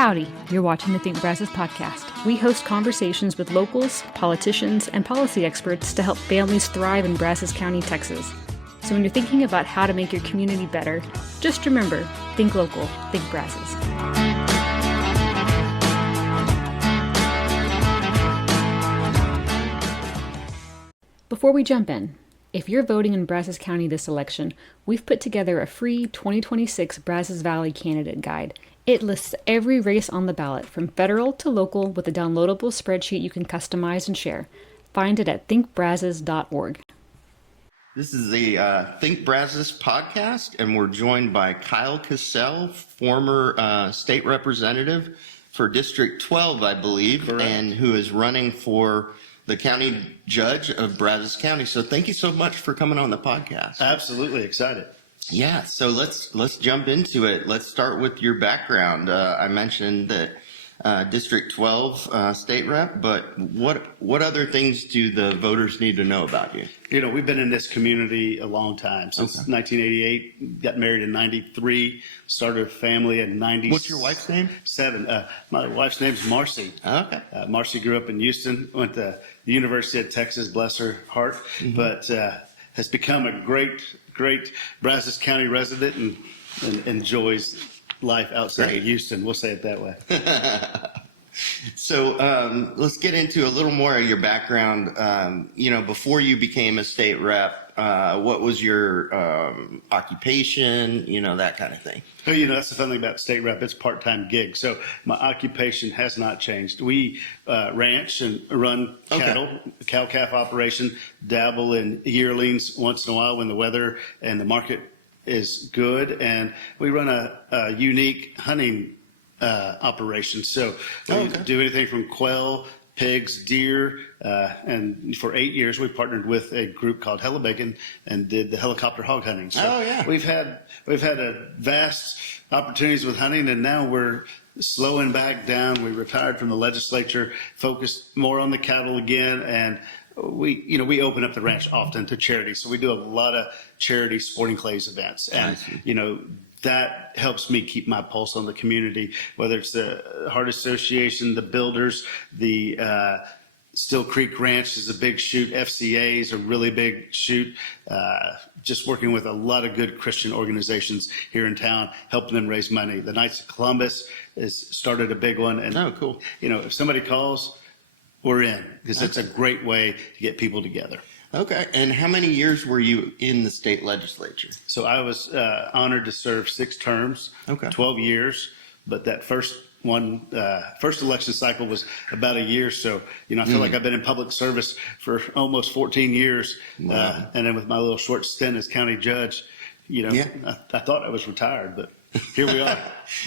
Howdy, you're watching the Think Brazos podcast. We host conversations with locals, politicians, and policy experts to help families thrive in Brazos County, Texas. So when you're thinking about how to make your community better, just remember, think local, think Brazos. Before we jump in, if you're voting in Brazos County this election, we've put together a free 2026 Brazos Valley candidate guide. It lists every race on the ballot, from federal to local, with a downloadable spreadsheet you can customize and share. Find it at thinkbrazos.org. This is the Think Brazos podcast, and we're joined by Kyle Kacal, former state representative for District 12, I believe, Correct. And who is running for the county judge of Brazos County. So thank you so much for coming on the podcast. Absolutely excited. Yeah, so let's jump into it. Let's start with your background. I mentioned that District 12 state rep, but what other things do the voters need to know about you? You know, we've been in this community a long time, since 1988, got married in 93, started a family in 97. What's your wife's name? My wife's name's Marcy. Okay. Marcy grew up in Houston, went to the University of Texas, bless her heart, but has become a great Brazos County resident and enjoys life outside of Houston. We'll say it that way. So let's get into a little more of your background. Before you became a state rep, what was your occupation, that kind of thing? Well, that's the fun thing about state rep. It's a part-time gig. So my occupation has not changed. We ranch and run cattle, cow-calf operation, dabble in yearlings once in a while when the weather and the market is good. And we run a unique hunting operation. So we do anything from quail, pigs, deer, and for 8 years we partnered with a group called Hellebaken and did the helicopter hog hunting. So we've had a vast opportunities with hunting, and now we're slowing back down. We retired from the legislature, focused more on the cattle again, and we open up the ranch often to charity. So we do a lot of charity sporting clays events, and that helps me keep my pulse on the community, whether it's the Heart Association, the builders, the Still Creek Ranch is a big shoot. FCA is a really big shoot. Just working with a lot of good Christian organizations here in town, helping them raise money. The Knights of Columbus has started a big one. And, cool. If somebody calls, we're in, because it's a great way to get people together. Okay. And how many years were you in the state legislature? So I was honored to serve 6 terms, 12 years, but that first election cycle was about a year. So, I feel like I've been in public service for almost 14 years. Wow. And then with my little short stint as county judge, I thought I was retired, but here we are.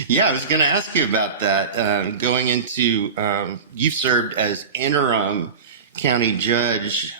Yeah, I was going to ask you about that. Going into, you've served as interim county judge,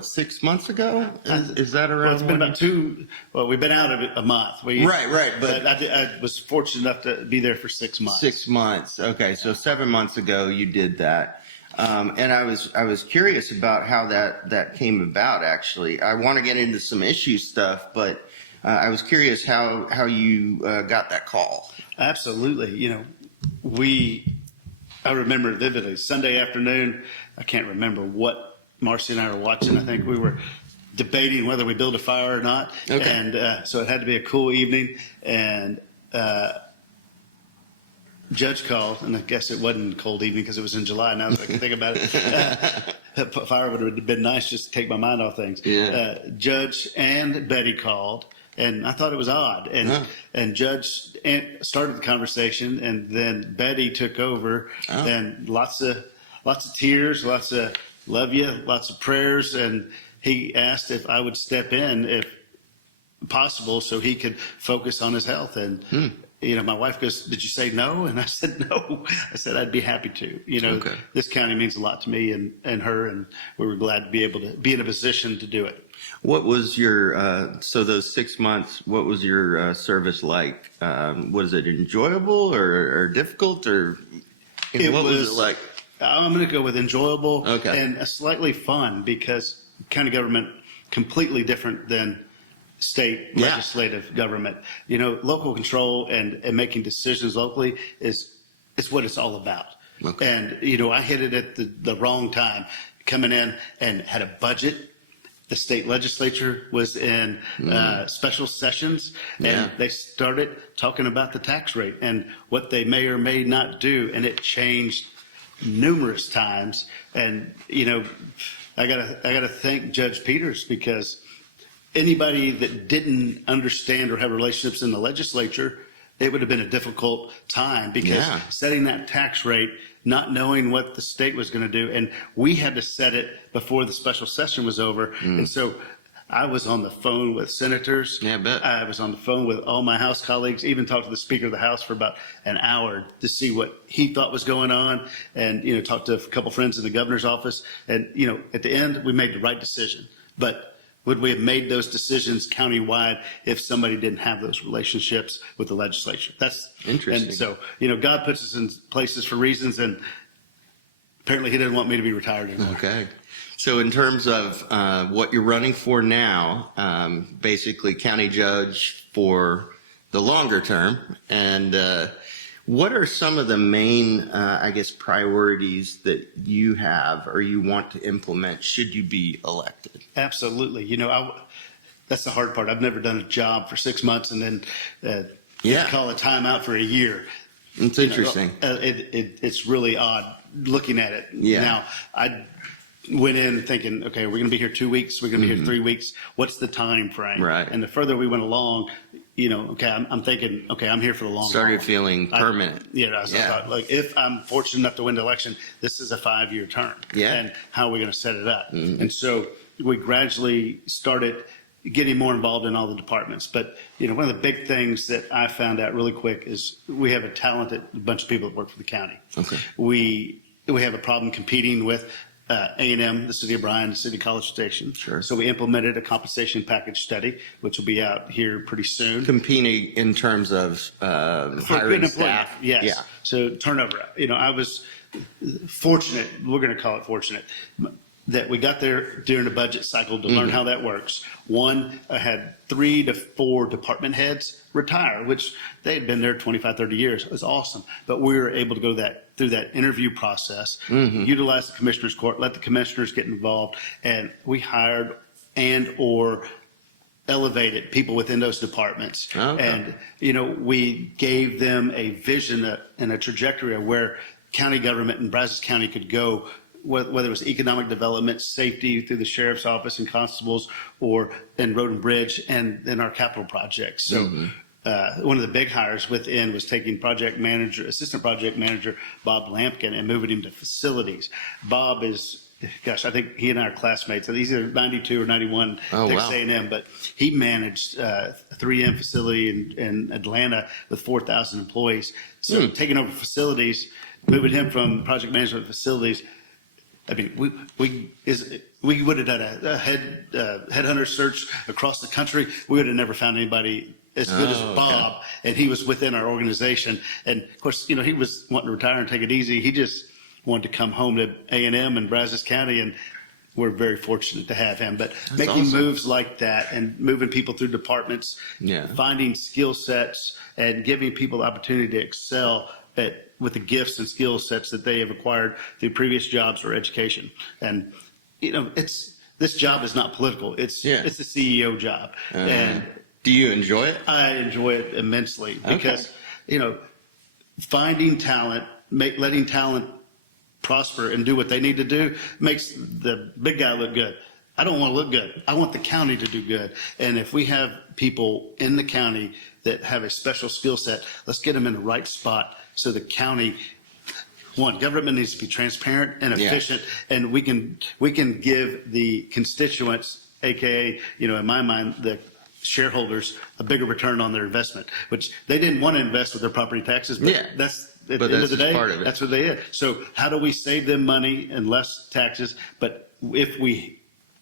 6 months ago? Is that around? Well, it's been about 2. Well, we've been out of it a month. Right. But I was fortunate enough to be there for 6 months. 6 months. Okay, so 7 months ago you did that, and I was curious about how that came about. Actually, I want to get into some issue stuff, but I was curious how you got that call. Absolutely. I remember vividly Sunday afternoon. I can't remember what Marcy and I were watching. I think we were debating whether we build a fire or not. Okay. And so it had to be a cool evening. And Judge called, and I guess it wasn't a cold evening because it was in July. Now that I can think about it, fire would have been nice just to take my mind off things. Yeah. Judge and Betty called, and I thought it was odd. And Judge started the conversation, and then Betty took over, and lots of tears, lots of love you, lots of prayers, and he asked if I would step in if possible so he could focus on his health. And my wife goes, "Did you say no?" And I said no. I said I'd be happy to. This county means a lot to me and her, and we were glad to be able to be in a position to do it. What was your so those 6 months? What was your service like? Was it enjoyable or difficult, or what was it like? I'm going to go with enjoyable and slightly fun, because county government completely different than state legislative government. Local control and making decisions locally is it's what it's all about. Okay. And, I hit it at the wrong time, coming in and had a budget. The state legislature was in special sessions, and they started talking about the tax rate and what they may or may not do, and it changed numerous times. And I gotta thank Judge Peters, because anybody that didn't understand or have relationships in the legislature, it would have been a difficult time, because setting that tax rate, not knowing what the state was going to do, and we had to set it before the special session was over. And so I was on the phone with senators. Yeah, I bet. I was on the phone with all my House colleagues, even talked to the Speaker of the House for about an hour to see what he thought was going on, and talked to a couple friends in the governor's office. And at the end, we made the right decision. But would we have made those decisions countywide if somebody didn't have those relationships with the legislature? That's interesting. And so, God puts us in places for reasons, and apparently he didn't want me to be retired anymore. Okay. So in terms of what you're running for now, basically county judge for the longer term, and what are some of the main, priorities that you have or you want to implement should you be elected? Absolutely. That's the hard part. I've never done a job for 6 months and then call a timeout for a year. It's interesting. It's really odd looking at it. Yeah. Now, I went in thinking, okay, we're going to be here 2 weeks. We're going to be here 3 weeks. What's the time frame? Right. And the further we went along, I'm thinking, okay, I'm here for the long haul. Started feeling permanent. I thought, like, if I'm fortunate enough to win the election, this is a 5-year term. Yeah. And how are we going to set it up? And so we gradually started getting more involved in all the departments. But, one of the big things that I found out really quick is we have a talented bunch of people that work for the county. Okay. We have a problem competing with A&M, the city of Bryan, the city college station. Sure. So we implemented a compensation package study, which will be out here pretty soon. Competing in terms of For hiring good staff. employment, yes. Yeah. So turnover. I was fortunate, we're going to call it fortunate, that we got there during the budget cycle to learn how that works. One, I had 3 to 4 department heads retire, which they had been there 25, 30 years. It was awesome. But we were able to go through that interview process, utilize the commissioner's court, let the commissioners get involved, and we hired and or elevated people within those departments. Okay. And, we gave them a vision and a trajectory of where county government in Brazos County could go, whether it was economic development, safety through the sheriff's office and constables, or in road and bridge, and then our capital projects. So one of the big hires within was taking assistant project manager Bob Lampkin and moving him to facilities. Bob is, I think he and I are classmates. He's either 92 or 91 Texas A&M, but he managed a 3M facility in Atlanta with 4,000 employees. So taking over facilities, moving him from project management to facilities, I mean, we would have done a headhunter search across the country. We would have never found anybody as good as Bob, and he was within our organization. And of course, he was wanting to retire and take it easy. He just wanted to come home to A&M and Brazos County, and we're very fortunate to have him. But That's making awesome. moves like that and moving people through departments, finding skill sets, and giving people the opportunity to excel with the gifts and skill sets that they have acquired through previous jobs or education. And, this job is not political. It's a CEO job. And do you enjoy it? I enjoy it immensely because, finding talent, letting talent prosper and do what they need to do makes the big guy look good. I don't want to look good. I want the county to do good. And if we have people in the county that have a special skill set, let's get them in the right spot so the county, government needs to be transparent and efficient, and we can give the constituents, aka, in my mind, the shareholders, a bigger return on their investment, which they didn't want to invest with their property taxes, but that's at the end of the day, part of it. that's what they did. So how do we save them money and less taxes? But if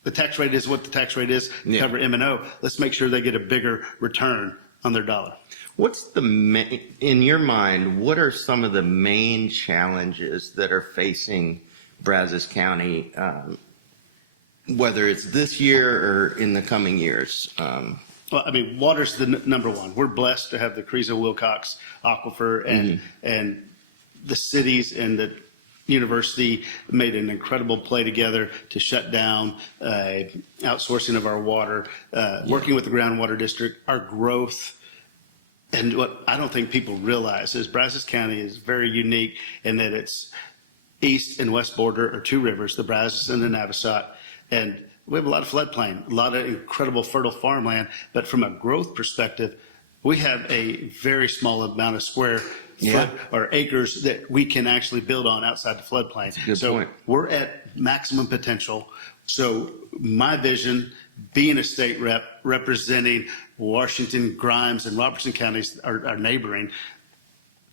the tax rate is what the tax rate is, cover M&O, let's make sure they get a bigger return on their dollar. What's in your mind, what are some of the main challenges that are facing Brazos County, whether it's this year or in the coming years? Well, I mean, water's the number one. We're blessed to have the Carrizo Wilcox aquifer and the cities and the university made an incredible play together to shut down outsourcing of our water, working with the groundwater district, our growth. And what I don't think people realize is Brazos County is very unique in that its east and west border are two rivers, the Brazos and the Navasot. And we have a lot of floodplain, a lot of incredible fertile farmland. But from a growth perspective, we have a very small amount of square foot or acres that we can actually build on outside the floodplain. That's a good point. We're at maximum potential. So my vision, being a state rep, representing Washington, Grimes, and Robertson counties, our neighboring,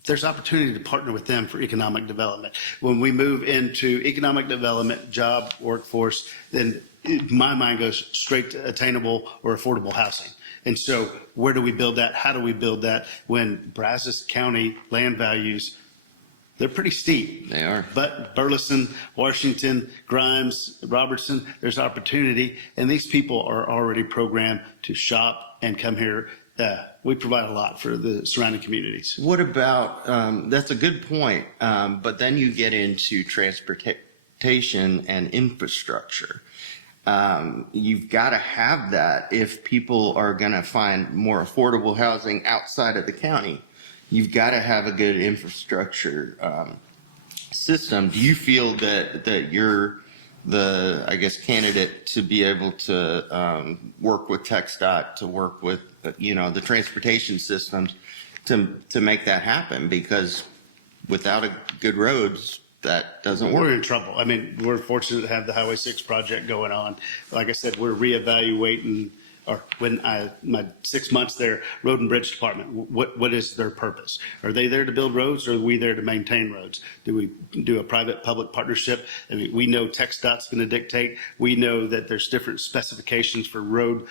there's opportunity to partner with them for economic development. When we move into economic development, job, workforce, then my mind goes straight to attainable or affordable housing. And so where do we build that? How do we build that when Brazos County land values, they're pretty steep. They are. But Burleson, Washington, Grimes, Robertson, there's opportunity. And these people are already programmed to shop and come here. We provide a lot for the surrounding communities. What about, that's a good point, but then you get into transportation and infrastructure. You've got to have that if people are going to find more affordable housing outside of the county. You've got to have a good infrastructure system. Do you feel that you're the, I guess, candidate to be able to work with TxDOT, to work with, the transportation systems to make that happen? Because without a good roads, that doesn't work. We're in trouble. I mean, we're fortunate to have the Highway 6 project going on. Like I said, we're reevaluating, or when my 6 months there, Road and Bridge Department, what is their purpose? Are they there to build roads, or are we there to maintain roads? Do we do a private-public partnership? I mean, we know TxDOT's going to dictate. We know that there's different specifications for road,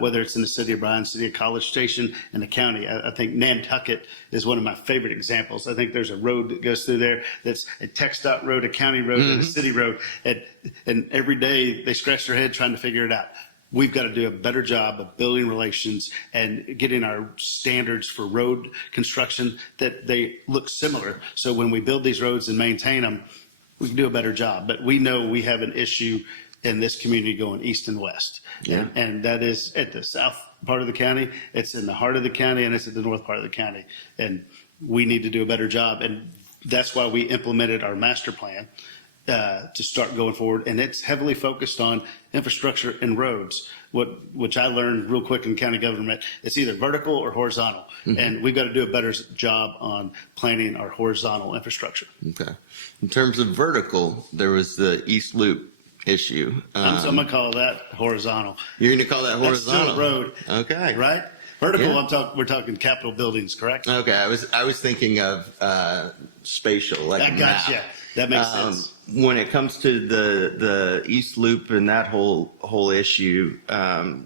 whether it's in the city of Bryan, city of College Station, and the county. I think Nantucket is one of my favorite examples. I think there's a road that goes through there that's a TxDOT road, a county road, and a city road. And every day they scratch their head trying to figure it out. We've got to do a better job of building relations and getting our standards for road construction that they look similar. So when we build these roads and maintain them, we can do a better job. But we know we have an issue in this community going east and west. Yeah. And that is at the south part of the county, it's in the heart of the county, and it's at the north part of the county. And we need to do a better job. And that's why we implemented our master plan to start going forward. And it's heavily focused on infrastructure and roads, which I learned real quick in county government. It's either vertical or horizontal. And we've got to do a better job on planning our horizontal infrastructure. Okay. In terms of vertical, there was the East Loop issue. I'm going to call that horizontal. You're going to call that horizontal? That's still a road. Okay. Right? Vertical, Yeah. we're talking Capitol buildings, correct? Okay. I was thinking of spatial, like That a gotcha. map. That makes sense. When it comes to the East Loop and that whole issue,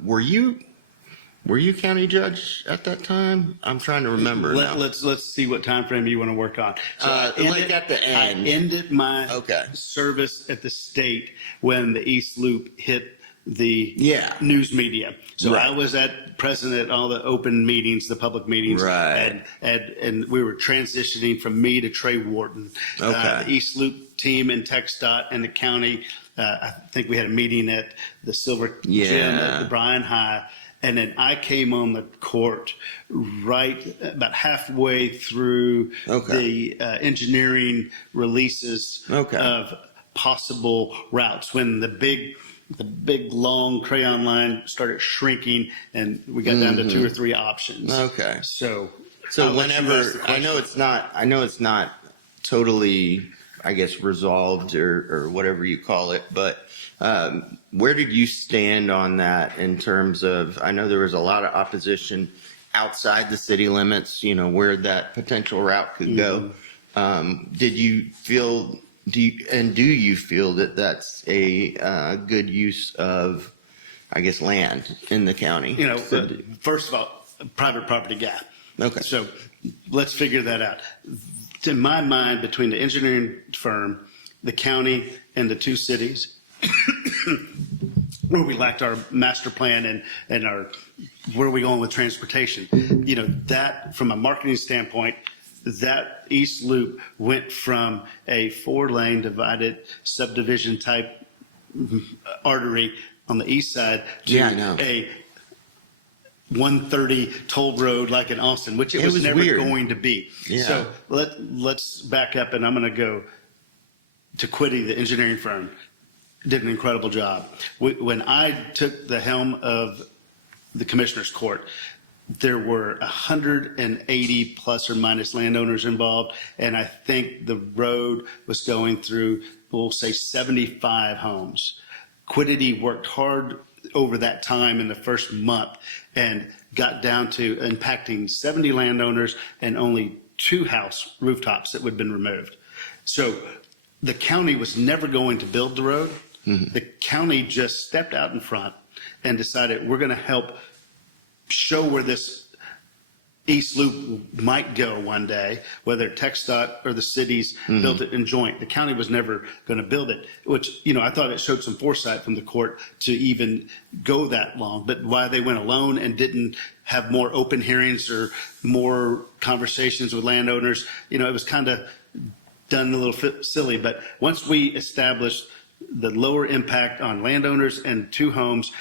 were you county judge at that time? I'm trying to remember now. Let's see what time frame you want to work on. So At the end. I ended my Okay. service at the state when the East Loop hit the news media. So Right. I was present at all the open meetings, the public meetings. Right. And we were transitioning from me to Trey Wharton. Okay. The East Loop team and TxDOT and the county, I think we had a meeting at the Silver Gym at the Bryan High. And then I came on the court right about halfway through the engineering releases of possible routes when the big long crayon line started shrinking and we got down to 2 or 3 options. Okay. So whenever, I know it's not totally, I guess, resolved or whatever you call it, but where did you stand on that in terms of, I know there was a lot of opposition outside the city limits, where that potential route could go. Do you feel that that's a good use of, I guess, land in the county? First of all, private property gap. Okay. So let's figure that out. In my mind, between the engineering firm, the county, and the 2 cities, where we lacked our master plan and our where are we going with transportation, that from a marketing standpoint, that East Loop went from a 4-lane divided subdivision type artery on the east side to Yeah, I know. a 130 toll road like in Austin, which it was never weird. going to be. Yeah. So let's back up, and I'm going to go to Quiddy, the engineering firm, did an incredible job. When I took the helm of the Commissioner's Court, there were 180 plus or minus landowners involved, and I think the road was going through, we'll say, 75 homes. Quiddity worked hard over that time in the first month and got down to impacting 70 landowners and only 2 house rooftops that would have been removed. So the county was never going to build the road. Mm-hmm. The county just stepped out in front and decided we're going to help show where this East Loop might go one day, whether TxDOT or the cities built it in joint. The county was never going to build it, which, I thought it showed some foresight from the court to even go that long. But why they went alone and didn't have more open hearings or more conversations with landowners, it was kind of done a little silly. But once we established the lower impact on landowners and 2 homes,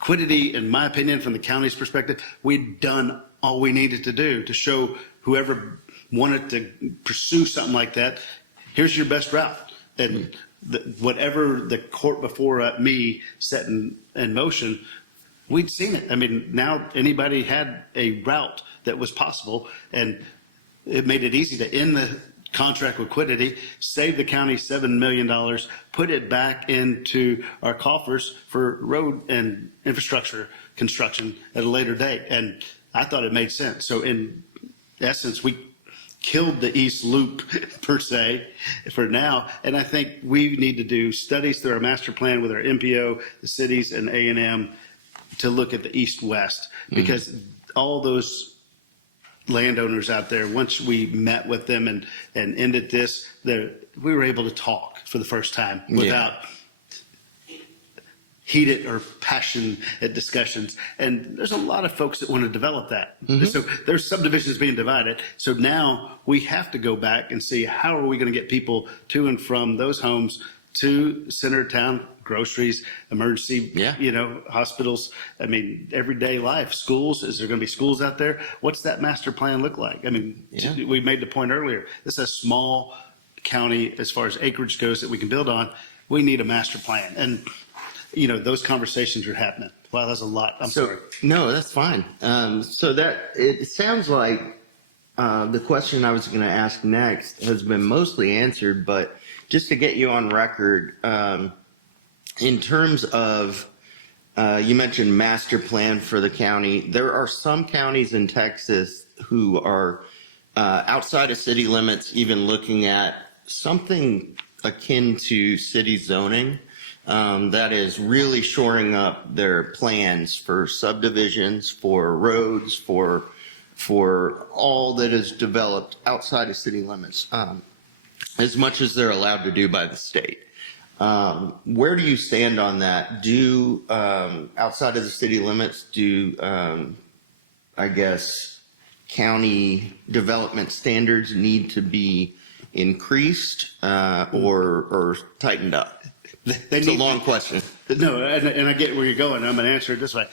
Quiddity, in my opinion, from the county's perspective, we'd done all we needed to do to show whoever wanted to pursue something like that, here's your best route. And whatever the court before me set in motion, we'd seen it. I mean, now anybody had a route that was possible, and it made it easy to end the contract with Quiddity, save the county $7 million, put it back into our coffers for road and infrastructure construction at a later date. And I thought it made sense. So in essence, we killed the East Loop per se for now. And I think we need to do studies through our master plan with our MPO, the cities, and A&M to look at the east-west, because all those landowners out there, once we met with them and ended this, we were able to talk for the first time without heated or passionate discussions. And there's a lot of folks that want to develop that. So there's subdivisions being divided. So now we have to go back and see how are we going to get people to and from those homes to center town, groceries, emergency, hospitals. I mean, everyday life, schools. Is there going to be schools out there? What's that master plan look like? I mean, we made the point earlier. This is a small county as far as acreage goes that we can build on. We need a master plan. And, those conversations are happening. Wow, that's a lot. I'm sorry. No, that's fine. So that it sounds like the question I was going to ask next has been mostly answered, but just to get you on record, in terms of, you mentioned master plan for the county. There are some counties in Texas who are outside of city limits, even looking at something akin to city zoning. That is really shoring up their plans for subdivisions, for roads, for all that is developed outside of city limits, as much as they're allowed to do by the state. Where do you stand on that? Do outside of the city limits, I guess, county development standards need to be increased or tightened up? It's a long question. No, and I get where you're going. I'm going to answer it this way.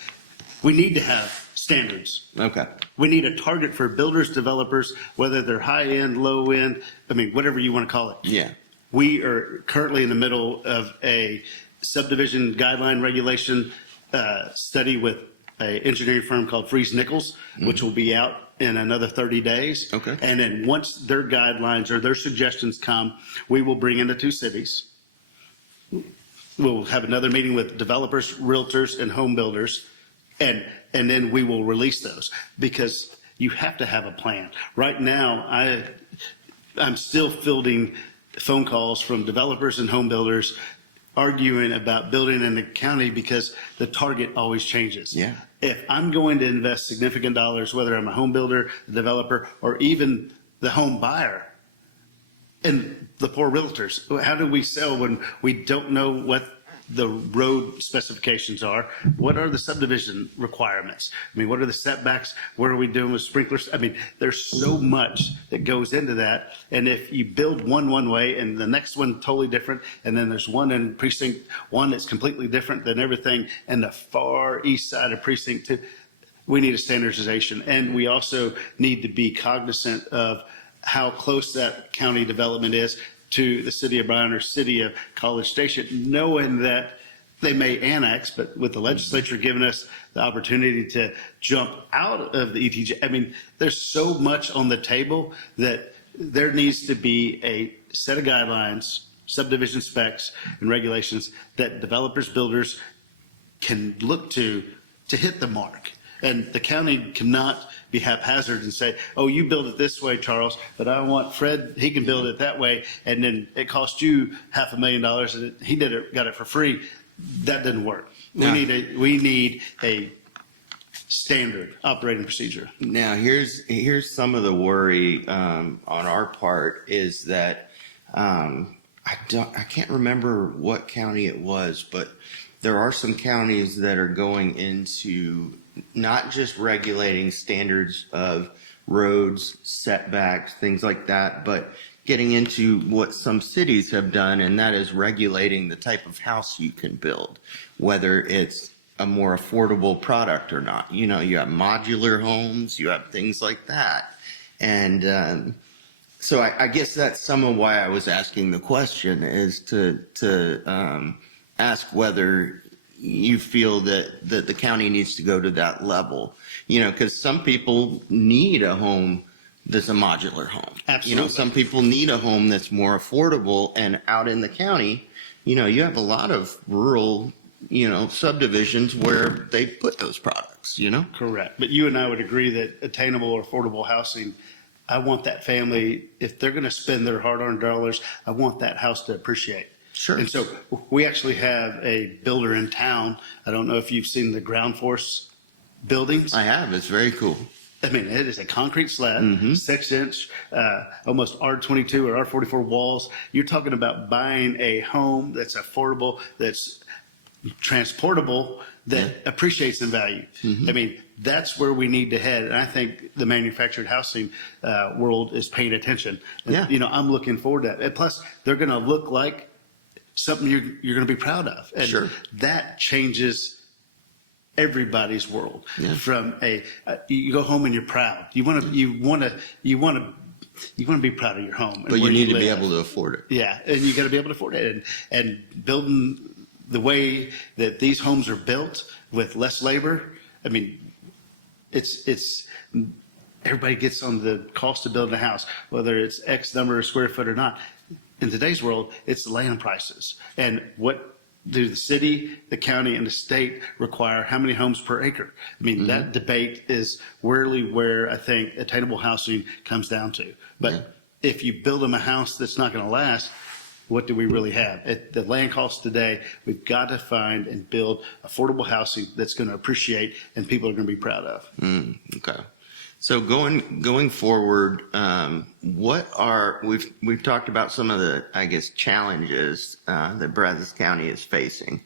We need to have standards. Okay. We need a target for builders, developers, whether they're high end, low end, whatever you want to call it. Yeah. We are currently in the middle of a subdivision guideline regulation study with an engineering firm called Freese Nichols, which will be out in another 30 days. Okay. And then once their guidelines or their suggestions come, we will bring in the 2 cities. We'll have another meeting with developers, realtors, and home builders, and then we will release those, because you have to have a plan. Right now, I'm still fielding phone calls from developers and home builders arguing about building in the county because the target always changes. Yeah. If I'm going to invest significant dollars, whether I'm a home builder, a developer, or even the home buyer, and the poor realtors, how do we sell when we don't know what the road specifications are, what are the subdivision requirements? I mean, what are the setbacks? What are we doing with sprinklers? I mean, there's so much that goes into that. And if you build one way and the next one totally different, and then there's one in precinct 1 that's completely different than everything in the far east side of precinct 2, we need a standardization. And we also need to be cognizant of how close that county development is to the city of Bryan or city of College Station, knowing that they may annex, but with the legislature giving us the opportunity to jump out of the ETJ. I mean, there's so much on the table that there needs to be a set of guidelines, subdivision specs and regulations that developers, builders can look to hit the mark. And the county cannot be haphazard and say, oh, you build it this way, Charles, but I want Fred, he can build it that way, and then it cost you $500,000 and he got it for free. That doesn't work. No. We need a standard operating procedure. Now, here's some of the worry on our part is that I can't remember what county it was, but there are some counties that are going into not just regulating standards of roads, setbacks, things like that, but getting into what some cities have done, and that is regulating the type of house you can build, whether it's a more affordable product or not. You know, you have modular homes, you have things like that. And so I guess that's some of why I was asking the question, is to ask whether you feel that the county needs to go to that level, you know, because some people need a home that's a modular home. Absolutely. You know, some people need a home that's more affordable, and out in the county, you know, you have a lot of rural, you know, subdivisions where they put those products, you know? Correct. But you and I would agree that attainable or affordable housing, I want that family, if they're going to spend their hard-earned dollars, I want that house to appreciate. Sure. And so we actually have a builder in town. I don't know if you've seen the ground force buildings. I have. It's very cool. I mean, it is a concrete slab, 6-inch, almost R22 or R44 walls. You're talking about buying a home that's affordable, that's transportable, that appreciates in value. I mean, that's where we need to head. And I think the manufactured housing world is paying attention. And, Yeah. you know, I'm looking forward to that. And plus, they're going to look like something you're going to be proud of. And Sure. that changes everybody's world. Yeah. From you go home and you're proud. You want to be proud of your home. And But you where need to be live. able to afford it. Yeah, and you got to be able to afford it. And building the way that these homes are built with less labor, I mean, it's everybody gets on the cost of building a house, whether it's X number of square foot or not. In today's world, it's land prices. And what do the city, the county, and the state require? How many homes per acre? I mean, that debate is really where I think attainable housing comes down to. But if you build them a house that's not going to last, what do we really have? At the land costs today, we've got to find and build affordable housing that's going to appreciate and people are going to be proud of. Okay. So going forward, we've talked about some of the, I guess, challenges that Brazos County is facing.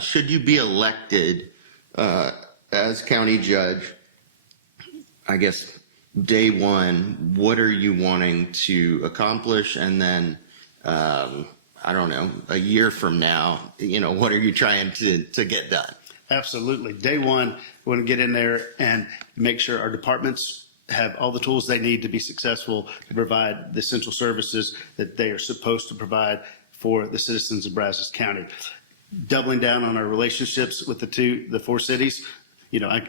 Should you be elected as county judge, I guess day one, what are you wanting to accomplish? And then, I don't know, a year from now, you know, what are you trying to get done? Absolutely. Day one, we want to get in there and make sure our departments have all the tools they need to be successful to provide the essential services that they are supposed to provide for the citizens of Brazos County. Doubling down on our relationships with the 4 cities. You know,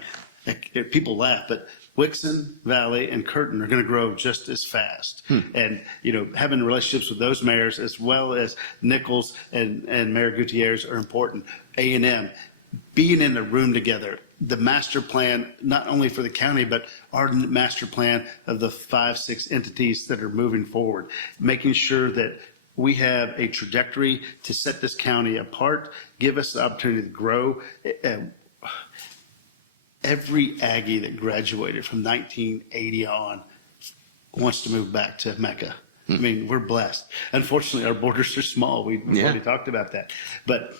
people laugh, but Wixon, Valley, and Curtin are going to grow just as fast. And, you know, having relationships with those mayors as well as Nichols and Mayor Gutierrez are important. A&M. Being in the room together, the master plan, not only for the county, but our master plan of the 5-6 entities that are moving forward, making sure that we have a trajectory to set this county apart, give us the opportunity to grow. Every Aggie that graduated from 1980 on wants to move back to Mecca. I mean, we're blessed. Unfortunately, our borders are small. We've already talked about that. But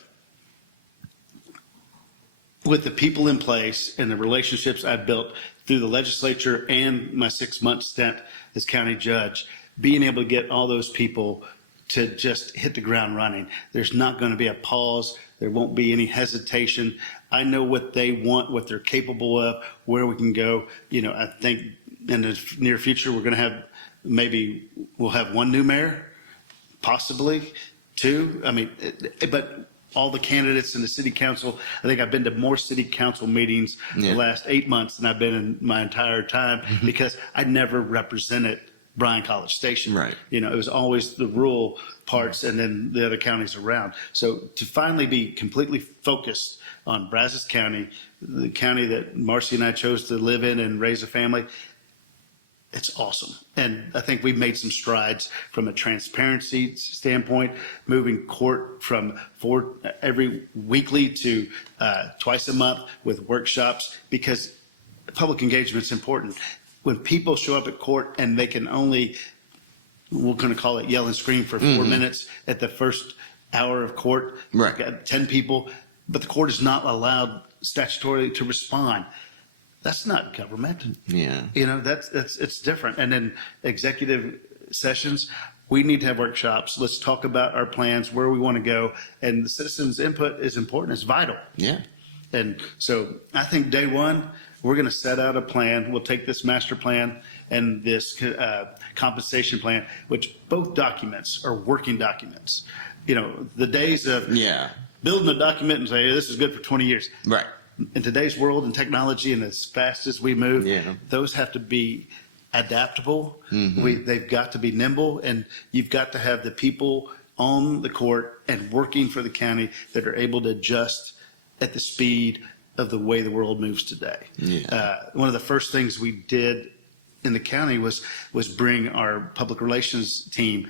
with the people in place and the relationships I've built through the legislature and my 6-month stint as county judge, being able to get all those people to just hit the ground running. There's not going to be a pause. There won't be any hesitation. I know what they want, what they're capable of, where we can go. I think in the near future, we're going to we'll have one new mayor, possibly two. But all the candidates in the city council, I think I've been to more city council meetings the last 8 months than I've been in my entire time because I never represented Bryan College Station. Right. It was always the rural parts and then the other counties around. So to finally be completely focused on Brazos County, the county that Marcy and I chose to live in and raise a family, it's awesome. And I think we've made some strides from a transparency standpoint, moving court from every weekly to twice a month with workshops, because public engagement is important. When people show up at court and they can only, we're going to call it yell and scream for 4 minutes at the first hour of court, right. Got 10 people, but the court is not allowed statutorily to respond. That's not government. Yeah. It's different. And then executive sessions, we need to have workshops. Let's talk about our plans, where we want to go. And the citizens' input is important. It's vital. Yeah. And so I think day one, we're going to set out a plan. We'll take this master plan and this compensation plan, which both documents are working documents. The days of building a document and say, hey, this is good for 20 years. Right. In today's world and technology and as fast as we move, those have to be adaptable. They've got to be nimble, and you've got to have the people on the court and working for the county that are able to adjust at the speed of the way the world moves today. One of the first things we did in the county was bring our public relations team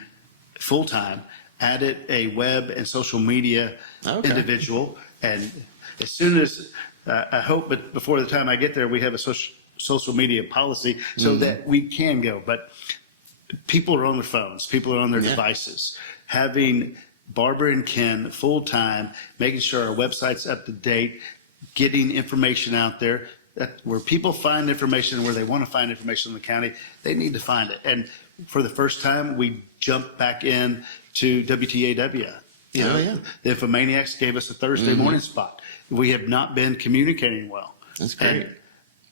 full-time, added a web and social media individual, and as soon as I hope, but before the time I get there, we have a social media policy so that we can go. But people are on their phones, people are on their devices. Having Barbara and Ken full time, making sure our website's up to date, getting information out there, where people find information, where they want to find information in the county, they need to find it. And for the first time, we jumped back in to WTAW. The Infomaniacs gave us a Thursday morning spot. We have not been communicating well. That's great.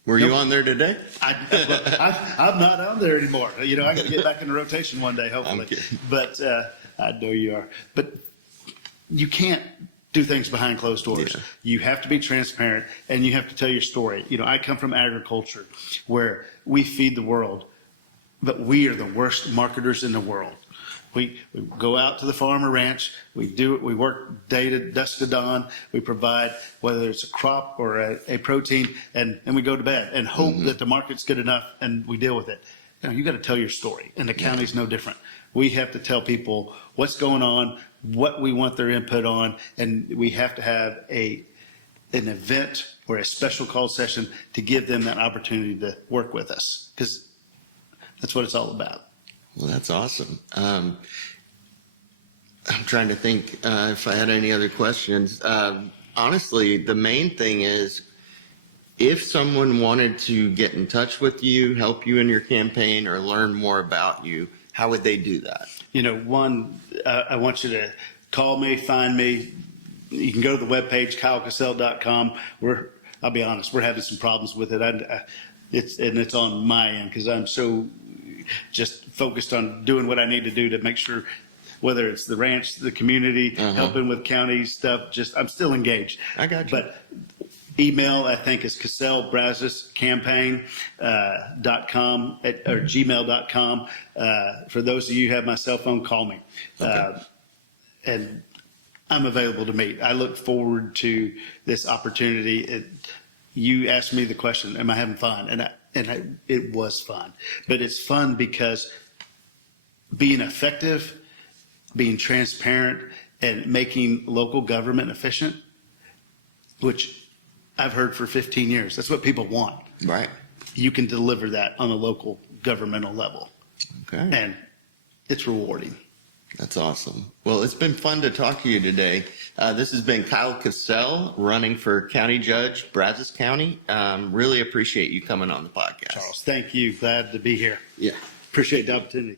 Were you on there today? I'm not on there anymore. I got to get back in the rotation one day, hopefully. But I know you are. But you can't do things behind closed doors. You have to be transparent, and you have to tell your story. I come from agriculture, where we feed the world, but we are the worst marketers in the world. We go out to the farm or ranch. We work day to dusk to dawn. We provide, whether it's a crop or a protein, and we go to bed and hope that the market's good enough and we deal with it. You got to tell your story, and the county's no different. We have to tell people what's going on, what we want their input on, and we have to have an event or a special call session to give them that opportunity to work with us, because that's what it's all about. Well, that's awesome. I'm trying to think if I had any other questions. Honestly, the main thing is, if someone wanted to get in touch with you, help you in your campaign, or learn more about you, how would they do that? One, I want you to call me, find me. You can go to the webpage, kylekacal.com. I'll be honest, we're having some problems with it. It's on my end because I'm so just focused on doing what I need to do to make sure, whether it's the ranch, the community, helping with county stuff, I'm still engaged. I got you. But email, I think, is KacelBrazosCampaign.com or gmail.com. For those of you who have my cell phone, call me. And I'm available to meet. I look forward to this opportunity. You asked me the question, am I having fun? And it was fun. But it's fun because being effective, being transparent, and making local government efficient, which I've heard for 15 years. That's what people want. Right. You can deliver that on a local governmental level. Okay. And it's rewarding. That's awesome. Well, it's been fun to talk to you today. This has been Kyle Kacal running for County Judge, Brazos County. Really appreciate you coming on the podcast. Charles, thank you. Glad to be here. Yeah. Appreciate the opportunity.